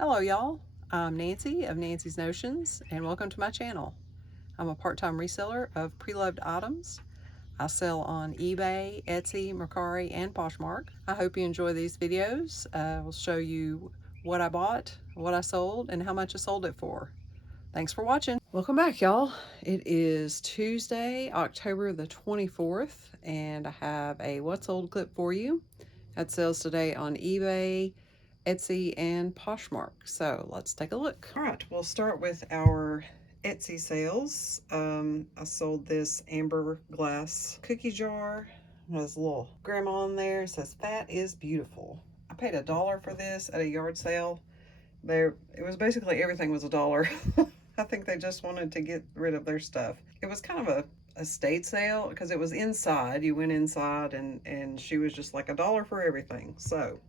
Hello y'all, I'm Nancy of Nancy's Notions and welcome to my channel. I'm a part-time reseller of pre-loved items. I sell on eBay, Etsy, Mercari, and Poshmark. I hope you enjoy these videos. I'll show you what I bought, what I sold, and how much I sold it for. Thanks for watching. Welcome back y'all. It is Tuesday, October the 24th, and I have a What Sold clip for you. That sells today on eBay, Etsy, and Poshmark. So let's take a look. All right, we'll start with our Etsy sales. I sold this amber glass cookie jar. There's a little grandma in there. It says, "Fat is beautiful." I paid $1 for this at a yard sale. It was basically everything was $1. I think they just wanted to get rid of their stuff. It was kind of a estate sale because it was inside. You went inside and she was just like $1 for everything. So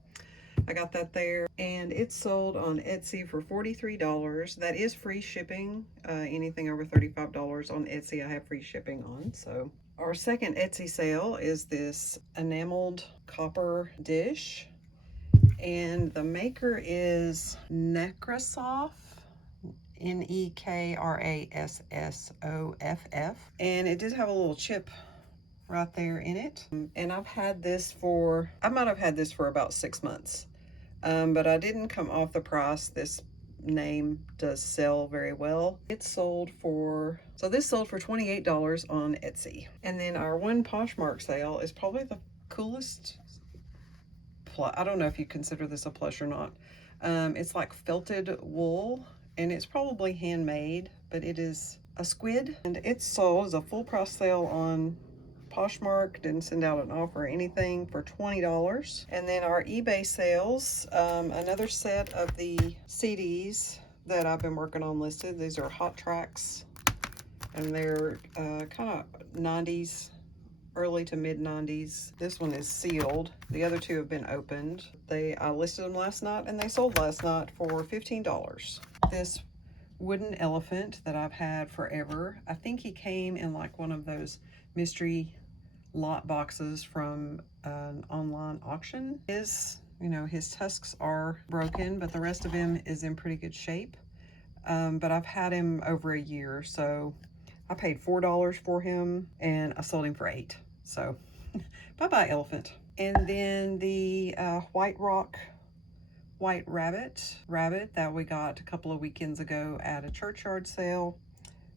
I got that there, and it's sold on Etsy for $43. That is free shipping. Anything over $35 on Etsy I have free shipping on. So our second Etsy sale is this enameled copper dish, and the maker is Nekrasoff, Nekrassoff, and it did have a little chip right there in it. And I might have had this for about 6 months. But I didn't come off the price. This name does sell very well. This sold for $28 on Etsy. And then our one Poshmark sale is probably the coolest. I don't know if you consider this a plush or not. It's like felted wool, and it's probably handmade, but it is a squid, and it's sold as a full price sale on Poshmark. Didn't send out an offer or anything, for $20. And then our eBay sales, another set of the CDs that I've been working on listed. These are Hot Tracks, and they're kind of 90s, early to mid 90s. This one is sealed. The other two have been opened. I listed them last night and they sold last night for $15. This wooden elephant that I've had forever. I think he came in like one of those mystery lot boxes from an online auction. His tusks are broken, but the rest of him is in pretty good shape. But I've had him over a year, so I paid $4 for him and I sold him for $8. So bye-bye elephant. And then the White Rock white rabbit that we got a couple of weekends ago at a churchyard sale.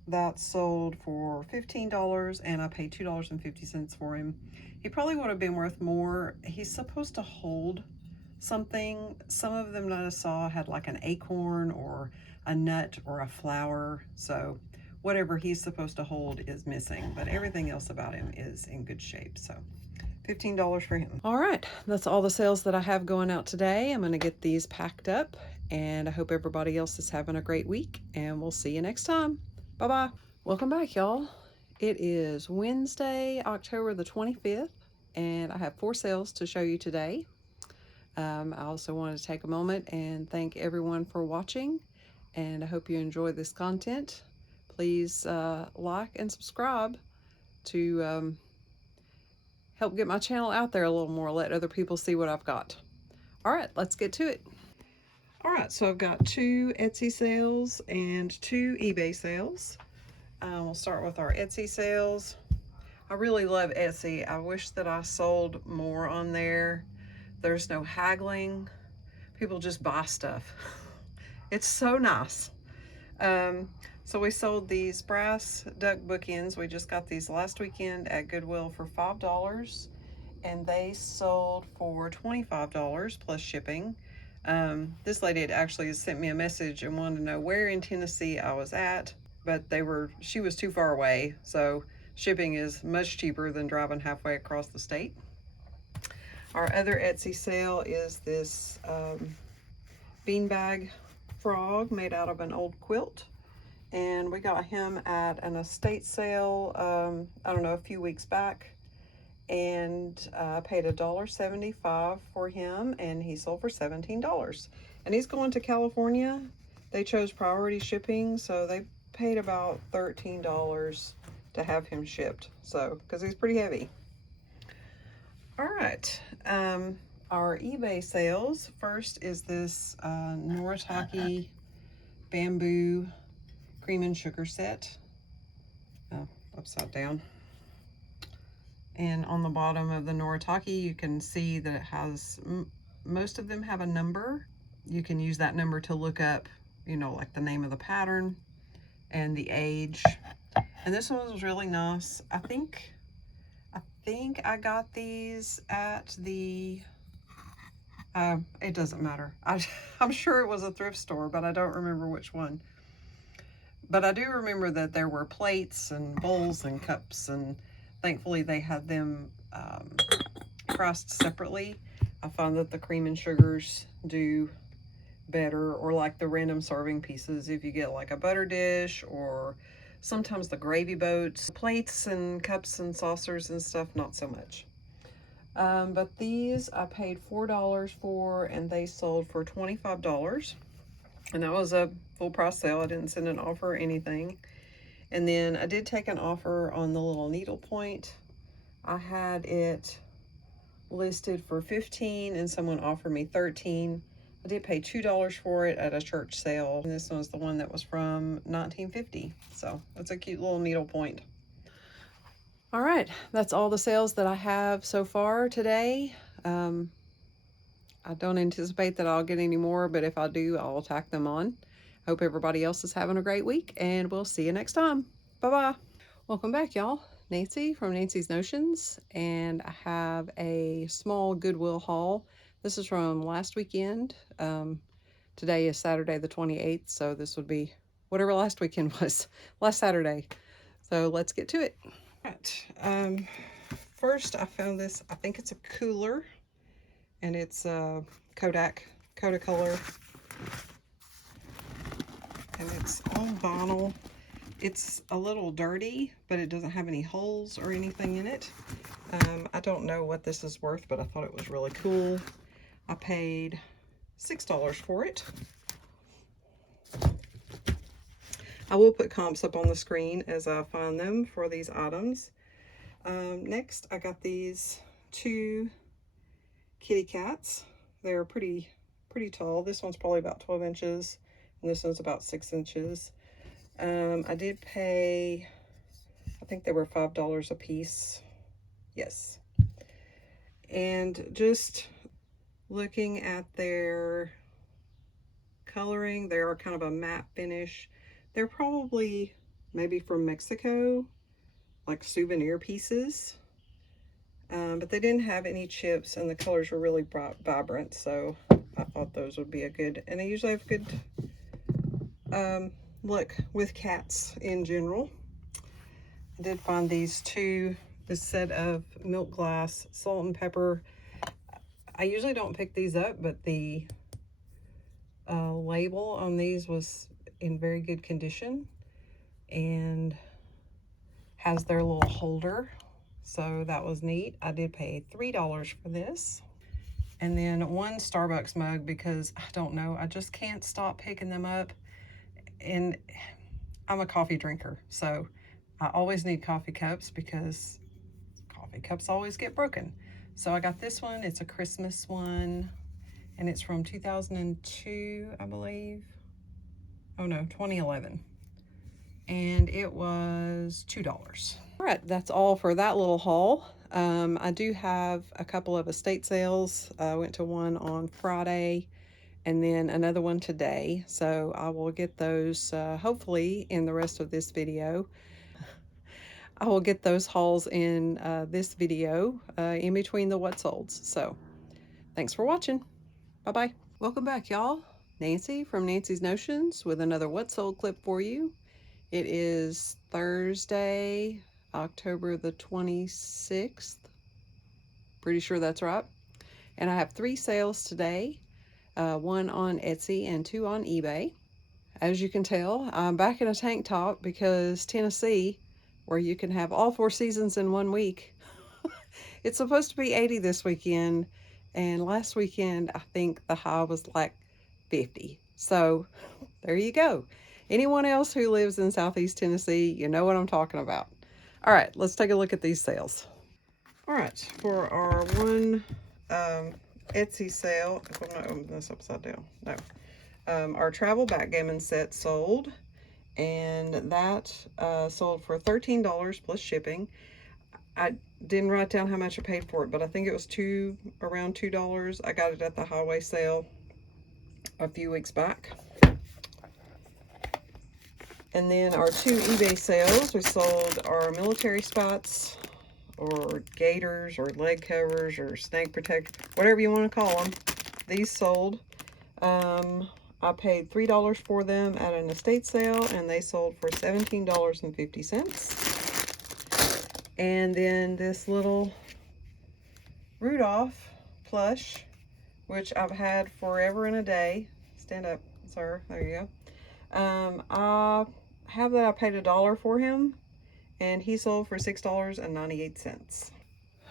That sold for $15 and I paid $2.50 for him. He probably would have been worth more. He's supposed to hold something. Some of them that I saw had like an acorn or a nut or a flower. So whatever he's supposed to hold is missing, but everything else about him is in good shape. So $15 for him. All right, that's all the sales that I have going out today. I'm going to get these packed up, and I hope everybody else is having a great week, and we'll see you next time. Bye-bye. Welcome back, y'all. It is Wednesday, October the 25th, and I have 4 sales to show you today. I also wanted to take a moment and thank everyone for watching, and I hope you enjoy this content. Please like and subscribe to help get my channel out there a little more, let other people see what I've got. All right, let's get to it. All right, so I've got 2 Etsy sales and 2 eBay sales. We'll start with our Etsy sales. I really love Etsy. I wish that I sold more on there. There's no haggling. People just buy stuff. It's so nice. So we sold these brass duck bookends. We just got these last weekend at Goodwill for $5, and they sold for $25 plus shipping. This lady had actually sent me a message and wanted to know where in Tennessee I was at, but she was too far away, so shipping is much cheaper than driving halfway across the state. Our other Etsy sale is this beanbag frog made out of an old quilt, and we got him at an estate sale, I don't know, a few weeks back, and I paid $1.75 for him, and he sold for $17. And he's going to California. They chose priority shipping, so they paid about $13 to have him shipped, so because he's pretty heavy. All right, our eBay sales. First is this Noritake bamboo cream and sugar set. Upside down. And on the bottom of the Noritake, you can see that it has, most of them have a number. You can use that number to look up, you know, like the name of the pattern and the age. And this one was really nice. I think I got these at the, it doesn't matter. I'm sure it was a thrift store, but I don't remember which one. But I do remember that there were plates and bowls and cups, and thankfully they had them priced separately. I find that the cream and sugars do better, or like the random serving pieces if you get like a butter dish, or sometimes the gravy boats. Plates and cups and saucers and stuff, not so much. But these I paid $4 for, and they sold for $25. And that was a full price sale. I didn't send an offer or anything. And then I did take an offer on the little needlepoint. I had it listed for $15 and someone offered me $13. I did pay $2 for it at a church sale. And this was the one that was from 1950. So it's a cute little needlepoint. All right, that's all the sales that I have so far today. I don't anticipate that I'll get any more, but if I do, I'll tack them on. Hope everybody else is having a great week, and we'll see you next time. Bye-bye. Welcome back, y'all. Nancy from Nancy's Notions, and I have a small Goodwill haul. This is from last weekend. Today is Saturday the 28th, so this would be whatever last weekend was, last Saturday. So let's get to it. All right. First, I found this, I think it's a cooler, and it's Kodacolor, and it's all vinyl. It's a little dirty, but it doesn't have any holes or anything in it. I don't know what this is worth, but I thought it was really cool. I paid $6 for it. I will put comps up on the screen as I find them for these items. Next, I got these two kitty cats. They're pretty tall. This one's probably about 12 inches, and this one's about 6 inches. I did pay, I think they were $5 a piece. Yes. And just looking at their coloring, they are kind of a matte finish. They're probably maybe from Mexico, like souvenir pieces. But they didn't have any chips, and the colors were really vibrant, so I thought those would be a good, and they usually have good look with cats in general. I did find these two, this set of milk glass salt and pepper. I usually don't pick these up, but the label on these was in very good condition and has their little holder. So that was neat. I did pay $3 for this. And then one Starbucks mug, because I don't know, I just can't stop picking them up. And I'm a coffee drinker, so I always need coffee cups because coffee cups always get broken. So I got this one. It's a Christmas one, and it's from 2002, I believe. Oh no, 2011. And it was $2. All right, that's all for that little haul. I do have a couple of estate sales. I went to one on Friday and then another one today. So I will get those hopefully in the rest of this video. I will get those hauls in this video in between the what solds. So thanks for watching. Bye-bye. Welcome back, y'all. Nancy from Nancy's Notions with another what sold clip for you. It is Thursday, October the 26th. Pretty sure that's right. And I have 3 sales today, 1 on Etsy and 2 on eBay. As you can tell, I'm back in a tank top because Tennessee, where you can have all 4 seasons in 1 week, it's supposed to be 80 this weekend. And last weekend, I think the high was like 50. So there you go. Anyone else who lives in Southeast Tennessee, you know what I'm talking about. All right, let's take a look at these sales. All right, for our one Etsy sale. If I'm not opening this upside down. No. Our travel backgammon set sold, and that sold for $13 plus shipping. I didn't write down how much I paid for it, but I think it was around $2. I got it at the highway sale a few weeks back. And then our 2 eBay sales, we sold our military spots, or gaiters, or leg covers, or snake protect, whatever you want to call them. These sold. I paid $3 for them at an estate sale, and they sold for $17.50. And then this little Rudolph plush, which I've had forever and a day. Stand up, sir. There you go. I have that. I paid $1 for him, and he sold for $6.98.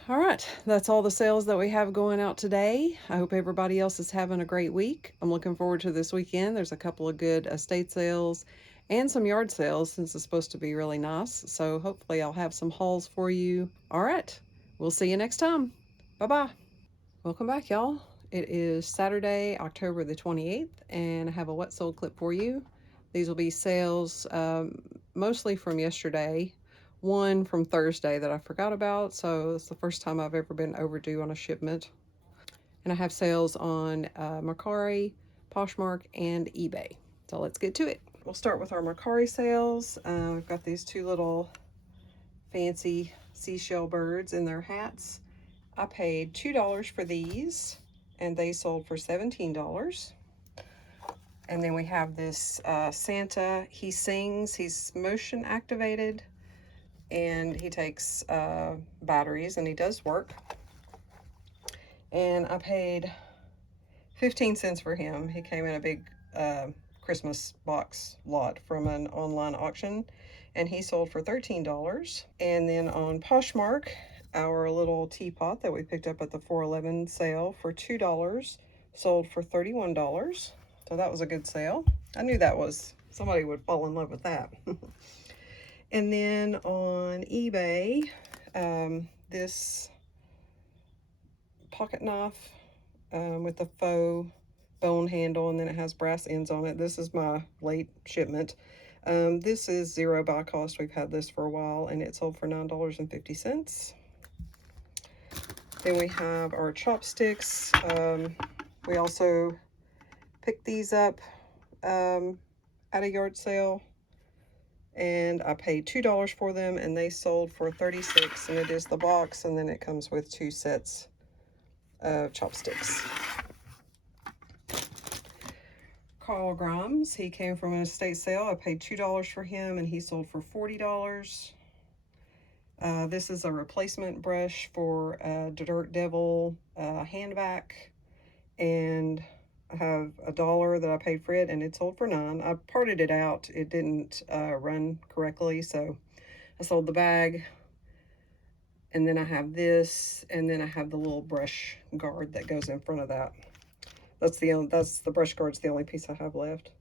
All right, that's all the sales that we have going out today. I hope everybody else is having a great week. I'm looking forward to this weekend. There's a couple of good estate sales and some yard sales since it's supposed to be really nice. So hopefully I'll have some hauls for you. All right, we'll see you next time. Bye-bye. Welcome back, y'all. It is Saturday, October the 28th, and I have a what sold clip for you. These will be sales mostly from yesterday, one from Thursday that I forgot about, so it's the first time I've ever been overdue on a shipment. And I have sales on Mercari, Poshmark, and eBay. So let's get to it. We'll start with our Mercari sales. We've got these 2 little fancy seashell birds in their hats. I paid $2 for these, and they sold for $17. And then we have this Santa. He sings. He's motion activated, and he takes batteries, and he does work. And I paid 15 cents for him. He came in a big Christmas box lot from an online auction, and he sold for $13. And then on Poshmark, our little teapot that we picked up at the 411 sale for $2 sold for $31. So that was a good sale. I knew somebody would fall in love with that. And then on eBay, this pocket knife with a faux bone handle, and then it has brass ends on it. This is my late shipment. This is zero buy cost. We've had this for a while, and it sold for $9.50. Then we have our chopsticks. We also picked these up at a yard sale, and I paid $2 for them, and they sold for $36. And it is the box, and then it comes with 2 sets of chopsticks. Carl Grimes, he came from an estate sale. I paid $2 for him, and he sold for $40. This is a replacement brush for a Dirt Devil hand vac, and I have $1 that I paid for it, and it sold for $9. I parted it out. It didn't run correctly, so I sold the bag. And then I have this, and then I have the little brush guard that goes in front of that. That's the brush guard's the only piece I have left.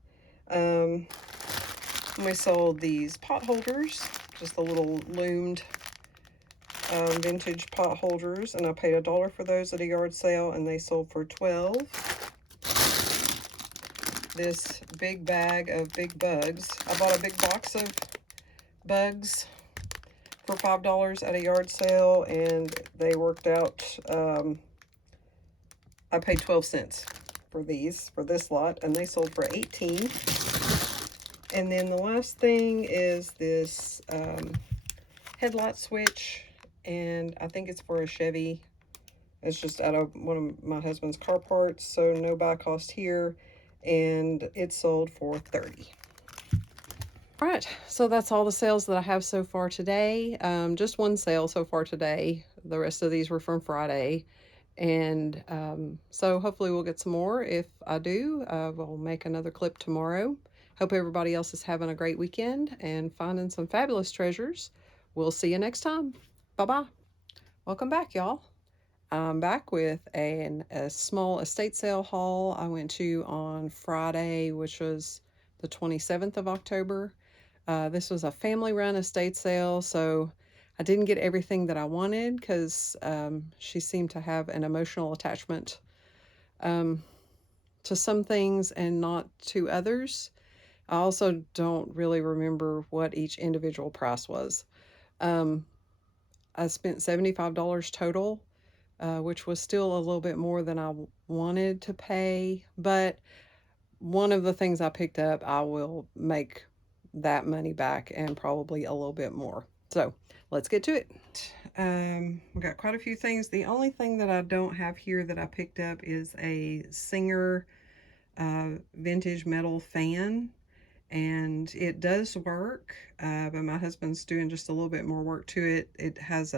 We sold these pot holders, just the little loomed vintage pot holders, and I paid $1 for those at a yard sale, and they sold for $12. This big bag of big bugs. I bought a big box of bugs for $5 at a yard sale, and they worked out. I paid 12 cents for this lot, and they sold for 18. And then the last thing is this headlight switch, and I think it's for a Chevy. It's just out of one of my husband's car parts, so no buy cost here, and it sold for $30. All right, so that's all the sales that I have so far today. Just one sale so far today. The rest of these were from Friday. And so hopefully we'll get some more. If I do, we'll make another clip tomorrow. Hope everybody else is having a great weekend and finding some fabulous treasures. We'll see you next time. Bye-bye. Welcome back, y'all. I'm back with a small estate sale haul I went to on Friday, which was the 27th of October. This was a family-run estate sale, so I didn't get everything that I wanted because she seemed to have an emotional attachment to some things and not to others. I also don't really remember what each individual price was. I spent $75 total, which was still a little bit more than I wanted to pay, but one of the things I picked up, I will make that money back and probably a little bit more. So let's get to it. We got quite a few things. The only thing that I don't have here that I picked up is a Singer vintage metal fan, and it does work, but my husband's doing just a little bit more work to it. It has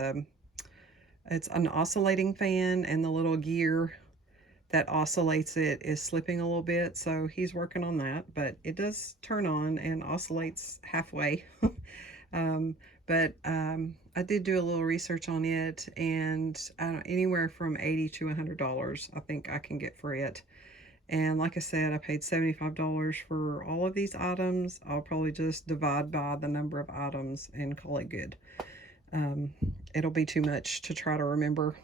it's an oscillating fan, and the little gear that oscillates it is slipping a little bit, so he's working on that, but it does turn on and oscillates halfway. But I did do a little research on it, and anywhere from $80 to $100 I think I can get for it. And like I said, I paid $75 for all of these items. I'll probably just divide by the number of items and call it good. It'll be too much to try to remember.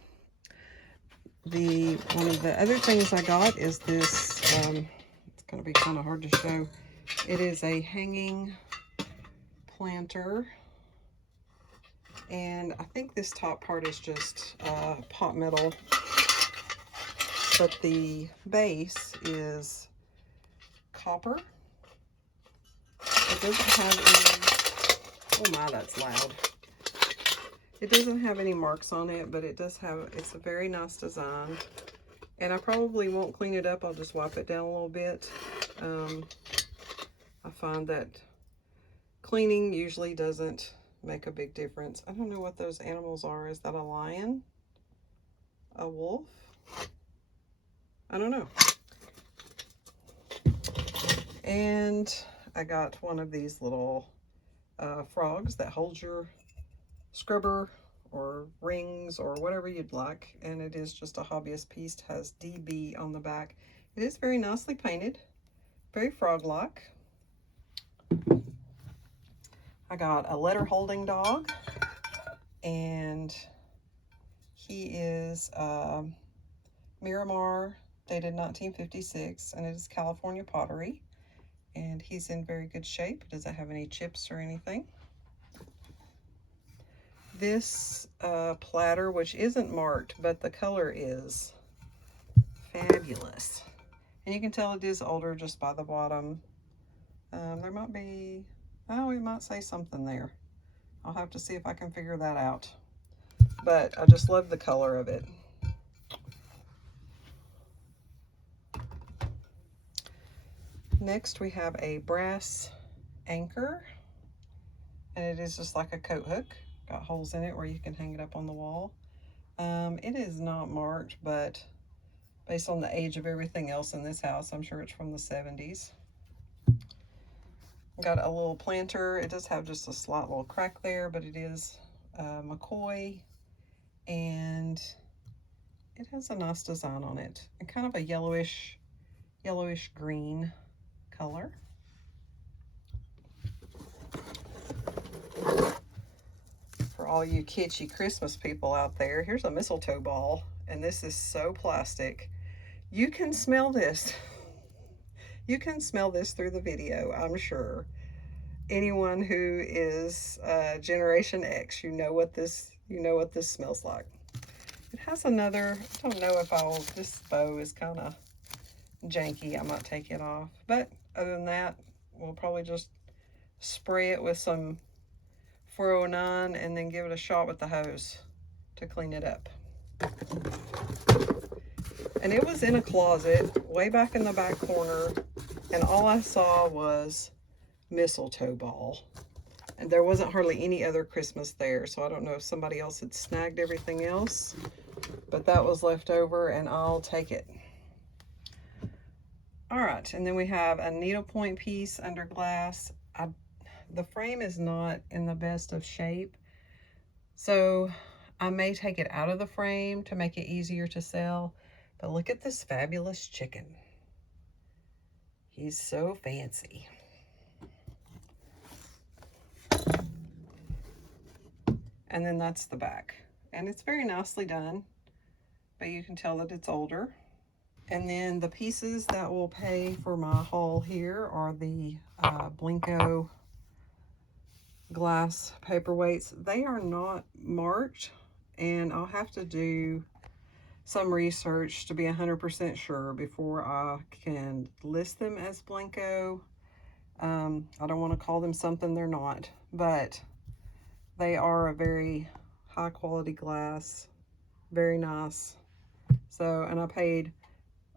One of the other things I got is this, it's going to be kind of hard to show. It is a hanging planter, and I think this top part is just pot metal, but the base is copper. It doesn't have any, oh my, that's loud. It doesn't have any marks on it, but it does have, it's a very nice design. And I probably won't clean it up. I'll just wipe it down a little bit. I find that cleaning usually doesn't make a big difference. I don't know what those animals are. Is that a lion? A wolf? I don't know. And I got one of these little frogs that holds your scrubber or rings or whatever you'd like, and it is just a hobbyist piece. It has DB on the back. It is very nicely painted, very frog-like. I got a letter holding dog, and he is Miramar, dated 1956, and it is California pottery, and he's in very good shape. He doesn't have any chips or anything. This platter, which isn't marked, but the color is fabulous. And you can tell it is older just by the bottom. There might be, oh, it might say something there. I'll have to see if I can figure that out. But I just love the color of it. Next, we have a brass anchor, and it is just like a coat hook. Got holes in it where you can hang it up on the wall. It is not marked, but based on the age of everything else in this house, I'm sure it's from the 70s. Got a little planter. It does have just a slight little crack there, but it is McCoy, and it has a nice design on it, and kind of a yellowish green color. For all you kitschy Christmas people out there, here's a mistletoe ball, and this is so plastic. You can smell this. You can smell this through the video, I'm sure. Anyone who is Generation X, you know what this smells like. It has another, I don't know if this bow is kind of janky. I might take it off. But other than that, we'll probably just spray it with some 409 and then give it a shot with the hose to clean it up. And it was in a closet way back in the back corner, and all I saw was mistletoe ball. And there wasn't hardly any other Christmas there, so I don't know if somebody else had snagged everything else, but that was left over, and I'll take it. All right, and then we have a needlepoint piece under glass. The frame is not in the best of shape, so I may take it out of the frame to make it easier to sell. But look at this fabulous chicken. He's so fancy. And then that's the back. And it's very nicely done, but you can tell that it's older. And then the pieces that will pay for my haul here are the Blinko glass paperweights. They are not marked, and I'll have to do some research to be 100% sure before I can list them as Blinko. I don't want to call them something they're not, but they are a very high quality glass, very nice. So, and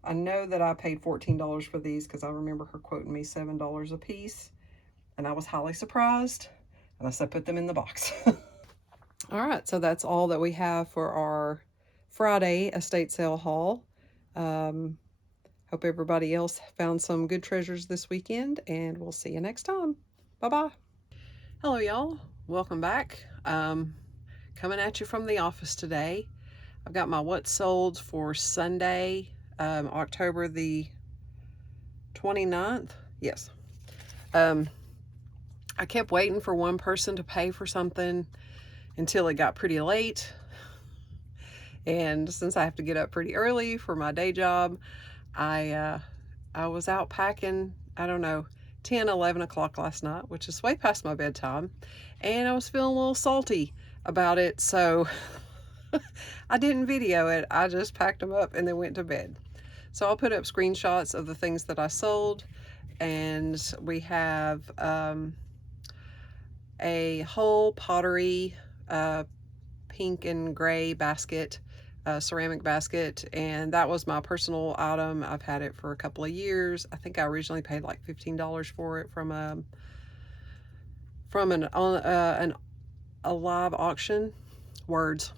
I know that I paid $14 for these because I remember her quoting me $7 a piece, and I was highly surprised, and I said put them in the box. All right, so that's all that we have for our Friday estate sale haul. Hope everybody else found some good treasures this weekend, and we'll see you next time. Bye-bye. Hello, y'all. Welcome back. Coming at you from the office today. I've got my what sold for Sunday, October the 29th. Yes. I kept waiting for one person to pay for something until it got pretty late. And since I have to get up pretty early for my day job, I was out packing, I don't know, 10, 11 o'clock last night, which is way past my bedtime. And I was feeling a little salty about it, so I didn't video it. I just packed them up and then went to bed. So I'll put up screenshots of the things that I sold. And we have a whole pottery pink and gray basket, ceramic basket, and that was my personal item. I've had it for a couple of years. I think I originally paid like $15 for it from a live auction. Words.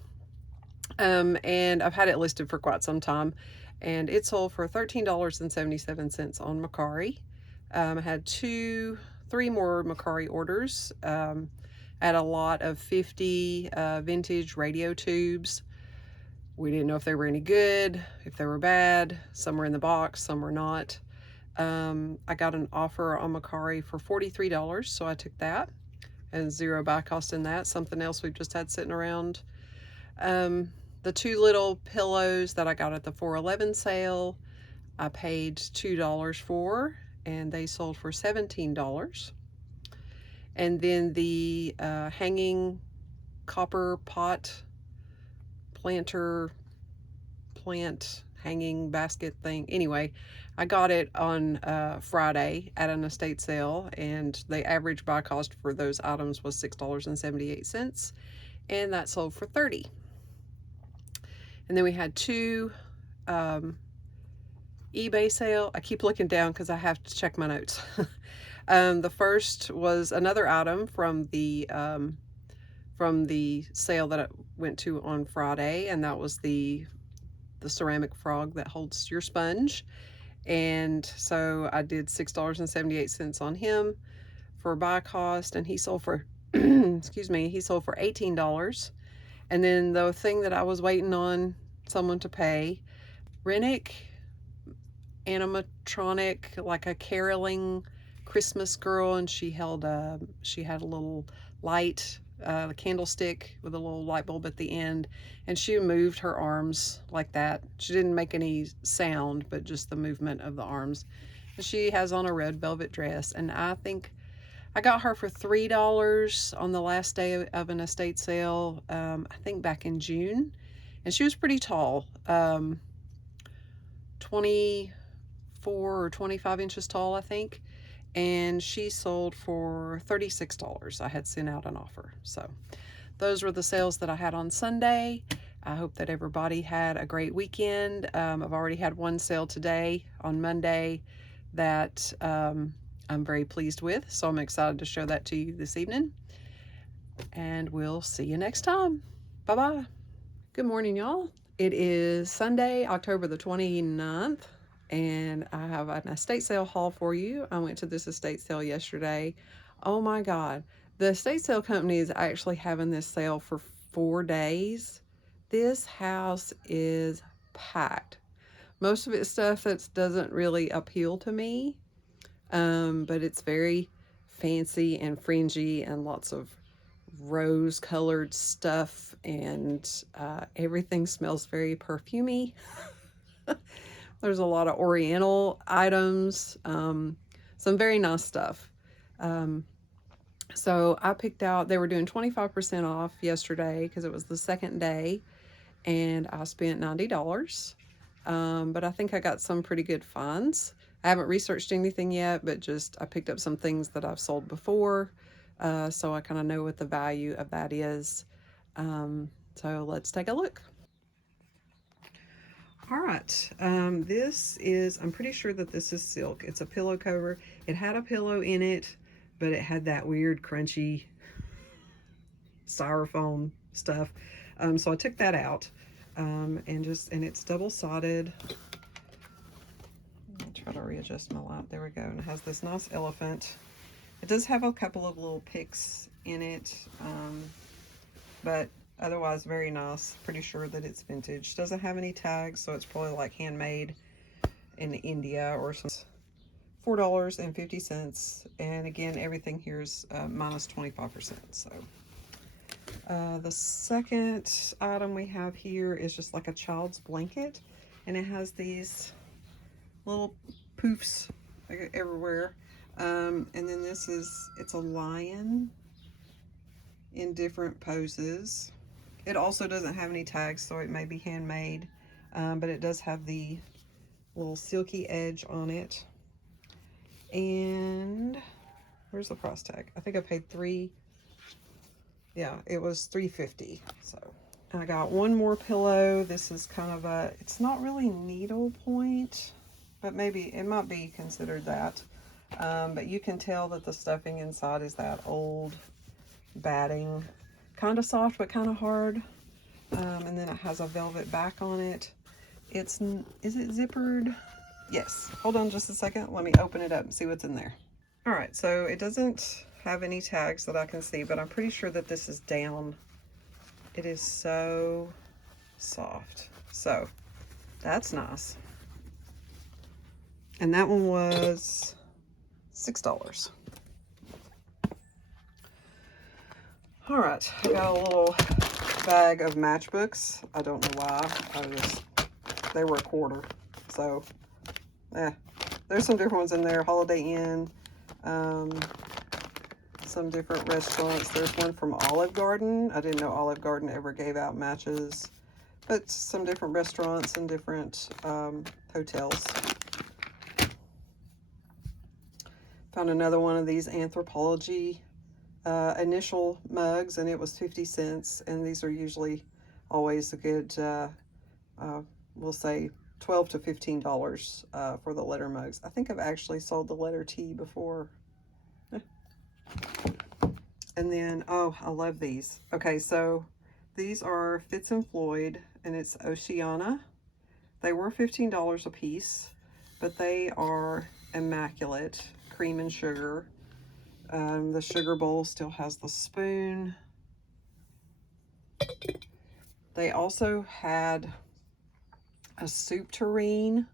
And I've had it listed for quite some time, and it sold for $13.77 on Mercari. I had three more Mercari orders. At a lot of 50 vintage radio tubes. We didn't know if they were any good, if they were bad. Some were in the box, some were not. I got an offer on Mercari for $43, so I took that, and zero buy cost in that. Something else we've just had sitting around. The two little pillows that I got at the 411 sale, I paid $2 for, and they sold for $17. And then the hanging copper pot plant hanging basket thing. Anyway, I got it on Friday at an estate sale, and the average buy cost for those items was $6.78, and that sold for $30. And then we had two eBay sale. I keep looking down because I have to check my notes. The first was another item from the sale that I went to on Friday, and that was the ceramic frog that holds your sponge. And so I did $6.78 on him for buy cost, and he sold for excuse me, he sold for $18. And then the thing that I was waiting on someone to pay, Rennick animatronic, like a caroling Christmas girl, and she had a little light, candlestick with a little light bulb at the end, and she moved her arms like that. She didn't make any sound, but just the movement of the arms. And she has on a red velvet dress, and I think I got her for $3 on the last day of an estate sale, I think back in June. And she was pretty tall, 24 or 25 inches tall, I think. And she sold for $36. I had sent out an offer. So those were the sales that I had on Sunday. I hope that everybody had a great weekend. I've already had one sale today on Monday that I'm very pleased with, so I'm excited to show that to you this evening. And we'll see you next time. Bye-bye. Good morning, y'all. It is Sunday, October the 29th, and I have an estate sale haul for you. I went to this estate sale yesterday. Oh my God. The estate sale company is actually having this sale for 4 days. This house is packed. Most of it's stuff that doesn't really appeal to me, but it's very fancy and fringy and lots of rose colored stuff, and everything smells very perfumey. There's a lot of Oriental items, some very nice stuff. So I picked out, they were doing 25% off yesterday because it was the second day, and I spent $90. But I think I got some pretty good finds. I haven't researched anything yet, but just I picked up some things that I've sold before, so I kind of know what the value of that is. So let's take a look. All right, this is, I'm pretty sure that this is silk. It's a pillow cover. It had a pillow in it, but it had that weird crunchy styrofoam stuff. So I took that out, and it's double-sided. I'll try to readjust my light. There we go. And it has this nice elephant. It does have a couple of little picks in it, but otherwise very nice. Pretty sure that it's vintage. Doesn't have any tags, so it's probably like handmade in India or something. $4.50, and again, everything here is minus 25%. So the second item we have here is just like a child's blanket, and it has these little poofs everywhere. And then it's a lion in different poses. It also doesn't have any tags, so it may be handmade, but it does have the little silky edge on it. And where's the price tag? I think I paid it was $3.50. So I got one more pillow. This is kind of it's not really needlepoint, but maybe it might be considered that. But you can tell that the stuffing inside is that old batting, kind of soft but kind of hard. And then it has a velvet back on it. Is it zippered? Yes. Hold on just a second. Let me open it up and see what's in there. All right, so it doesn't have any tags that I can see, but I'm pretty sure that this is down. It is so soft. So that's nice. And that one was $6. All right, I got a little bag of matchbooks. I don't know why. They were $1. So, there's some different ones in there. Holiday Inn, some different restaurants. There's one from Olive Garden. I didn't know Olive Garden ever gave out matches, but some different restaurants and different hotels. Found another one of these Anthropology initial mugs, and it was 50 cents. And these are usually always a good, we'll say $12 to $15 for the letter mugs. I think I've actually sold the letter T before. And then, oh, I love these. Okay, so these are Fitz and Floyd, and it's Oceana. They were $15 a piece, but they are immaculate. Cream and sugar. The sugar bowl still has the spoon. They also had a soup tureen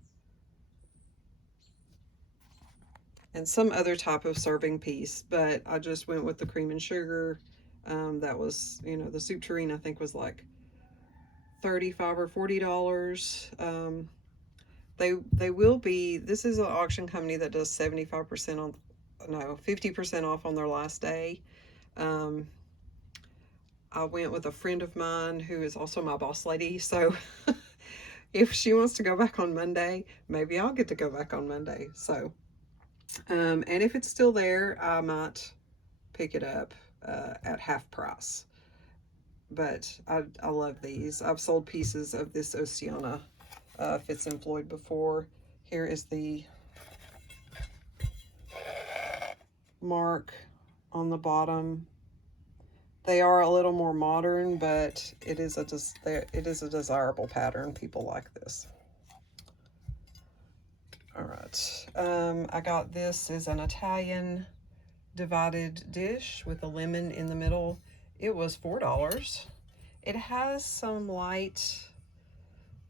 and some other type of serving piece, but I just went with the cream and sugar. That was, the soup tureen I think was like $35 or $40. They will be, this is an auction company that does 75% on, no, 50% off on their last day. I went with a friend of mine who is also my boss lady, so if she wants to go back on Monday, maybe I'll get to go back on Monday. So, and if it's still there, I might pick it up at half price. But I love these. I've sold pieces of this Oceana Fitz and Floyd before. Here is the mark on the bottom. They are a little more modern, but it is a desirable pattern. People like this. All right, I got this is an Italian divided dish with a lemon in the middle. It was $4. It has some light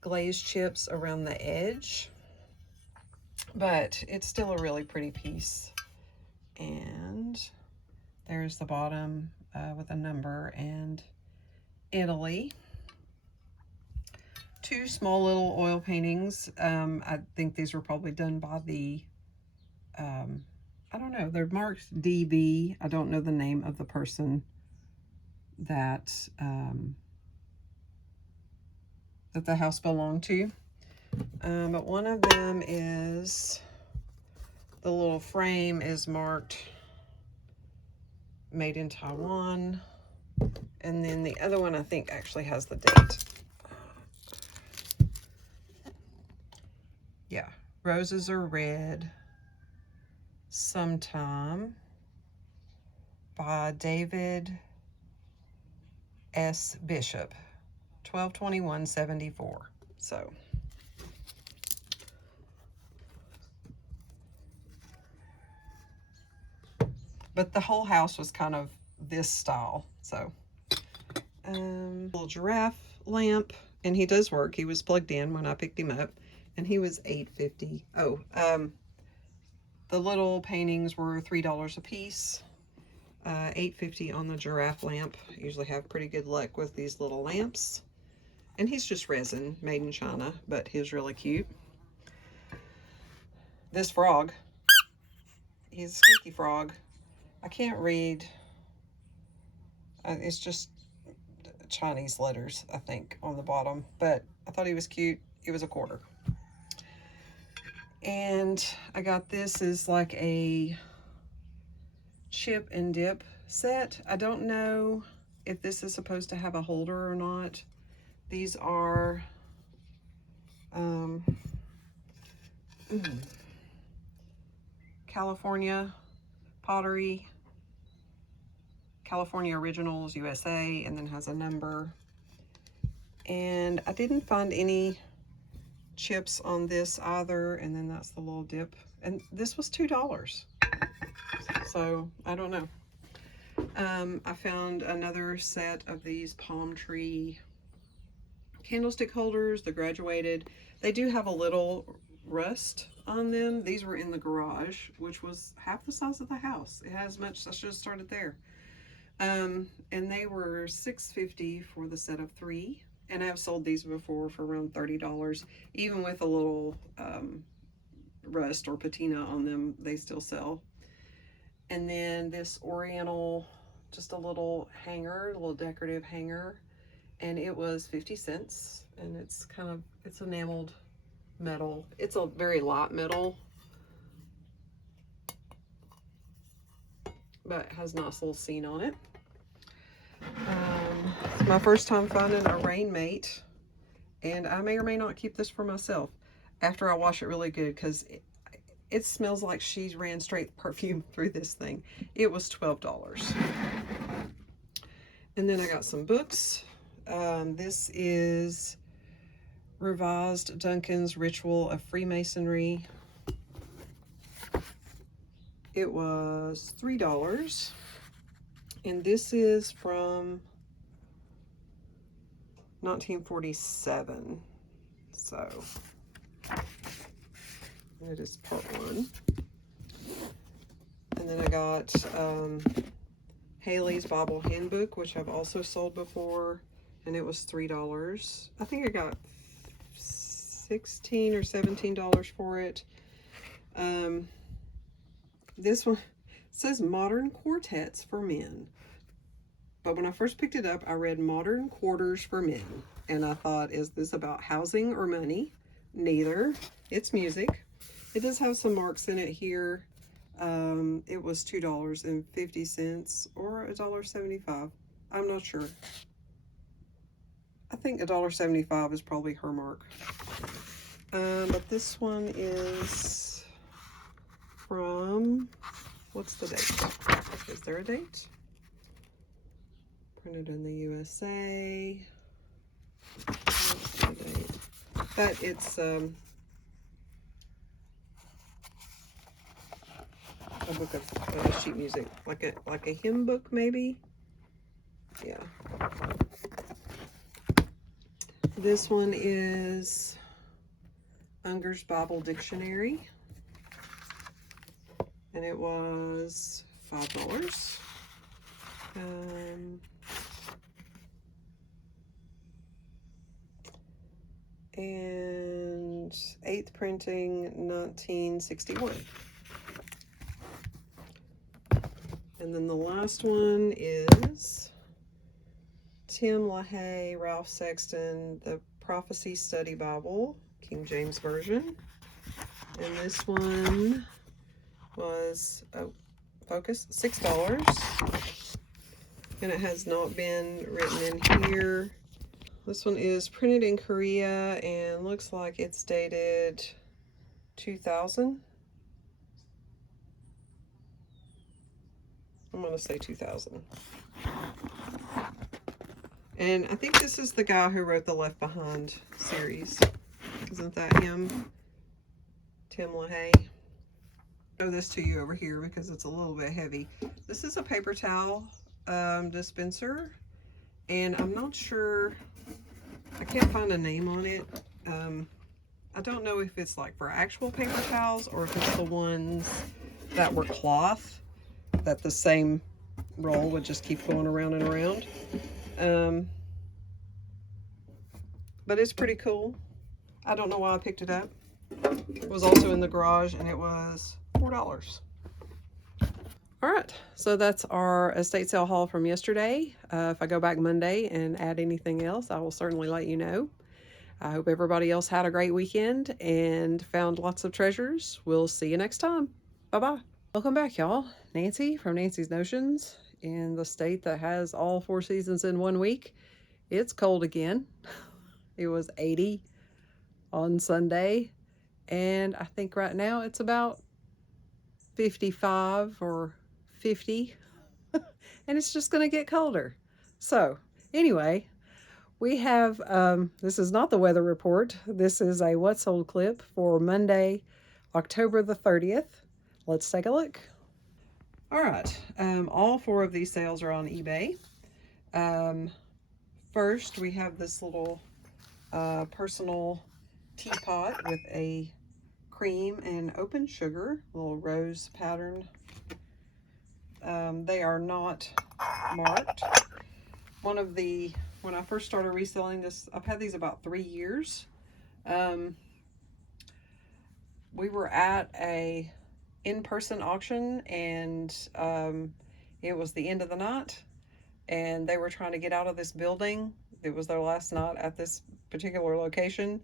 glazed chips around the edge, but it's still a really pretty piece. And there's the bottom with a number and Italy. 2 small little oil paintings. I think these were probably done by the, I don't know, they're marked DB. I don't know the name of the person that, that the house belonged to. But one of them is, the little frame is marked made in Taiwan. And then the other one I think actually has the date. Yeah, Roses Are Red, Sometime, by David S. Bishop, 12/21/74. So, but the whole house was kind of this style. So, little giraffe lamp, and he does work. He was plugged in when I picked him up, and he was $8.50. Oh, the little paintings were $3 a piece. $8.50 on the giraffe lamp. I usually have pretty good luck with these little lamps. And he's just resin, made in China, but he's really cute. This frog, he's a squeaky frog. I can't read. It's just Chinese letters, I think, on the bottom. But I thought he was cute. It was $1. And I got this as like a chip and dip set. I don't know if this is supposed to have a holder or not. These are California pottery, California Originals USA, and then has a number. And I didn't find any chips on this either. And then that's the little dip. And this was $2. So I don't know. I found another set of these palm tree candlestick holders, the graduated. They do have a little rust on them. These were in the garage, which was half the size of the house. It has much, I should have started there. And they were $6.50 for the set of 3. And I have sold these before for around $30. Even with a little rust or patina on them, they still sell. And then this oriental, just a little hanger, a little decorative hanger, and it was 50 cents. And it's kind of, it's enameled metal. It's a very light metal, but it has nice little scene on it. It's my first time finding a rain mate, and I may or may not keep this for myself after I wash it really good, because it smells like she ran straight perfume through this thing. It was $12. And then I got some books. This is Revised Duncan's Ritual of Freemasonry. It was $3. And this is from 1947. So it is part 1. And then I got Haley's Bible Handbook, which I've also sold before, and it was $3. I think I got $16 or $17 for it. This one says Modern Quartets for Men. But when I first picked it up, I read Modern Quarters for Men. And I thought, is this about housing or money? Neither. It's music. It does have some marks in it here. It was $2.50 or $1.75. I'm not sure. I think $1.75 is probably her mark. But this one is from, what's the date? Is there a date? Printed in the USA. What's the date? But it's a book of sheet music, like a hymn book maybe. Yeah. This one is Unger's Bible Dictionary, and it was $5. And 8th printing, 1961. And then the last one is Tim LaHaye, Ralph Sexton, The Prophecy Study Bible, King James Version. And this one was, oh, focus, $6. And it has not been written in here. This one is printed in Korea and looks like it's dated 2000. I'm going to say 2000. And I think this is the guy who wrote the Left Behind series. Isn't that him? Tim LaHaye. I'll show this to you over here because it's a little bit heavy. This is a paper towel dispenser. And I'm not sure, I can't find a name on it. I don't know if it's like for actual paper towels or if it's the ones that were cloth, that the same roll would just keep going around and around. But it's pretty cool. I don't know why I picked it up. It was also in the garage and it was $4. All right, so that's our estate sale haul from yesterday. If I go back Monday and add anything else, I will certainly let you know. I hope everybody else had a great weekend and found lots of treasures. We'll see you next time. Bye-bye. Welcome back, y'all. Nancy from Nancy's Notions in the state that has all 4 seasons in 1 week. It's cold again. It was 80 on Sunday, and I think right now it's about 55 or 50, and it's just going to get colder. So anyway, we have, this is not the weather report. This is a What Sold clip for Monday, October the 30th. Let's take a look. All right, all 4 of these sales are on eBay. First, we have this little personal teapot with a cream and open sugar, little rose pattern. They are not marked. When I first started reselling this, I've had these about 3 years. We were at a in-person auction and it was the end of the night and they were trying to get out of this building. It was their last night at this particular location.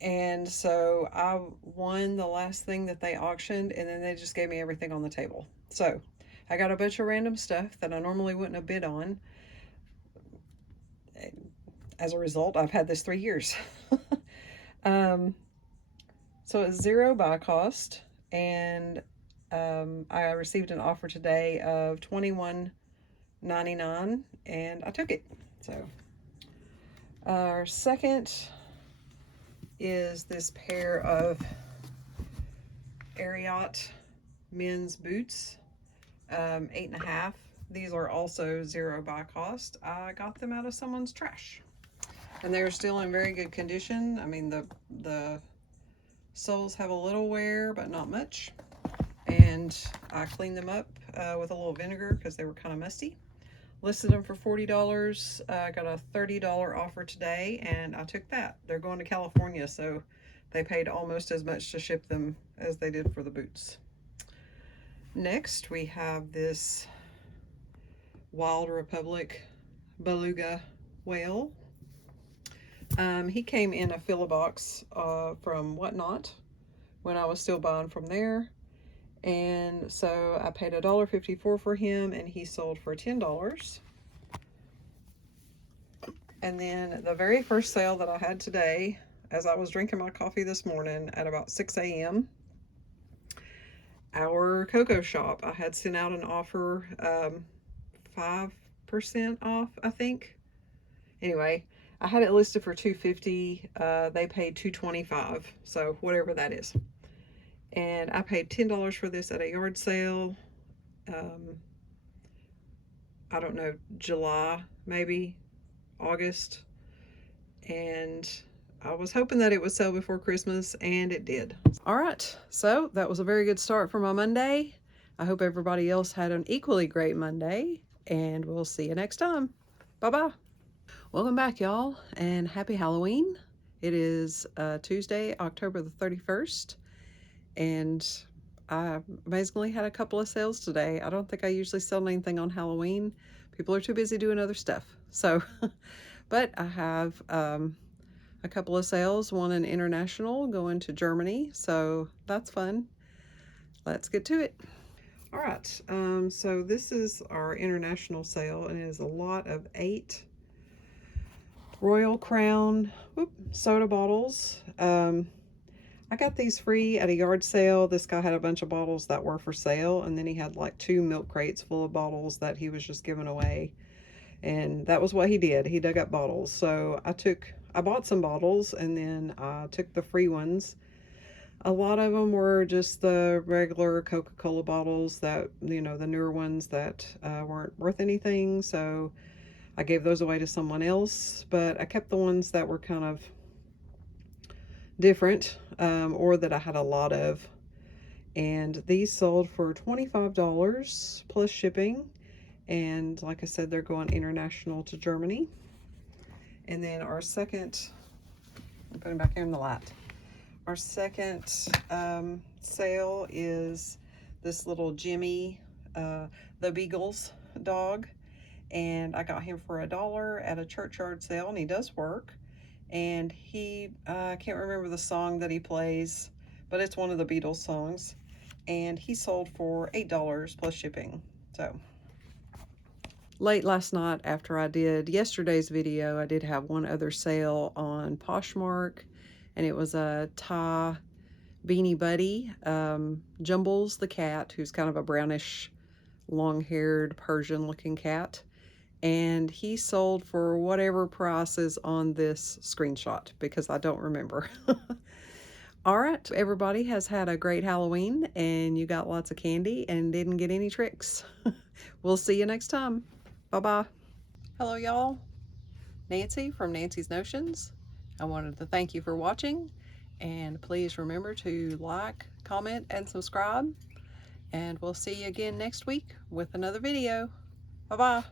And so I won the last thing that they auctioned, and then they just gave me everything on the table. So I got a bunch of random stuff that I normally wouldn't have bid on. As a result, I've had this 3 years. So it's 0 buy cost, and I received an offer today of $21.99, and I took it. So our second is this pair of Ariat men's boots, 8.5. These are also 0 buy cost. I got them out of someone's trash, and they're still in very good condition. I mean, the soles have a little wear, but not much. And I cleaned them up with a little vinegar because they were kind of musty. Listed them for $40. I got a $30 offer today, and I took that. They're going to California, so they paid almost as much to ship them as they did for the boots. Next, we have this Wild Republic beluga whale. He came in a fill-a box from Whatnot when I was still buying from there. And so I paid $1.54 for him, and he sold for $10. And then the very first sale that I had today, as I was drinking my coffee this morning at about 6 a.m., our cocoa shop, I had sent out an offer, 5% off, I think. Anyway, I had it listed for $2.50. They paid $2.25, so whatever that is. And I paid $10 for this at a yard sale. I don't know, July, maybe August. And I was hoping that it would sell before Christmas, and it did. All right, so that was a very good start for my Monday. I hope everybody else had an equally great Monday, and we'll see you next time. Bye-bye. Welcome back, y'all, and happy Halloween. It is Tuesday, October the 31st, and I amazingly had a couple of sales today. I don't think I usually sell anything on Halloween. People are too busy doing other stuff. So, but I have a couple of sales, one in international going to Germany. So that's fun. Let's get to it. All right, so this is our international sale, and it is a lot of 8 Royal Crown soda bottles. I got these free at a yard sale. This guy had a bunch of bottles that were for sale, and then he had like 2 milk crates full of bottles that he was just giving away. And that was what he did. He dug up bottles. So I bought some bottles, and then I took the free ones. A lot of them were just the regular Coca-Cola bottles that, the newer ones that weren't worth anything. So I gave those away to someone else, but I kept the ones that were kind of different or that I had a lot of. And these sold for $25 plus shipping. And like I said, they're going international to Germany. And then our second, I'm putting back here in the light. Our second sale is this little Jimmy, the Beagles dog. And I got him for $1 at a churchyard sale, and he does work. And he, I can't remember the song that he plays, but it's one of the Beatles songs. And he sold for $8 plus shipping. So late last night after I did yesterday's video, I did have one other sale on Poshmark, and it was a Thai Beanie Buddy, Jumbles the cat, who's kind of a brownish, long-haired Persian looking cat. And he sold for whatever price is on this screenshot, because I don't remember. All right, everybody has had a great Halloween, and you got lots of candy and didn't get any tricks. We'll see you next time. Bye-bye. Hello, y'all. Nancy from Nancy's Notions. I wanted to thank you for watching, and please remember to like, comment, and subscribe. And we'll see you again next week with another video. Bye-bye.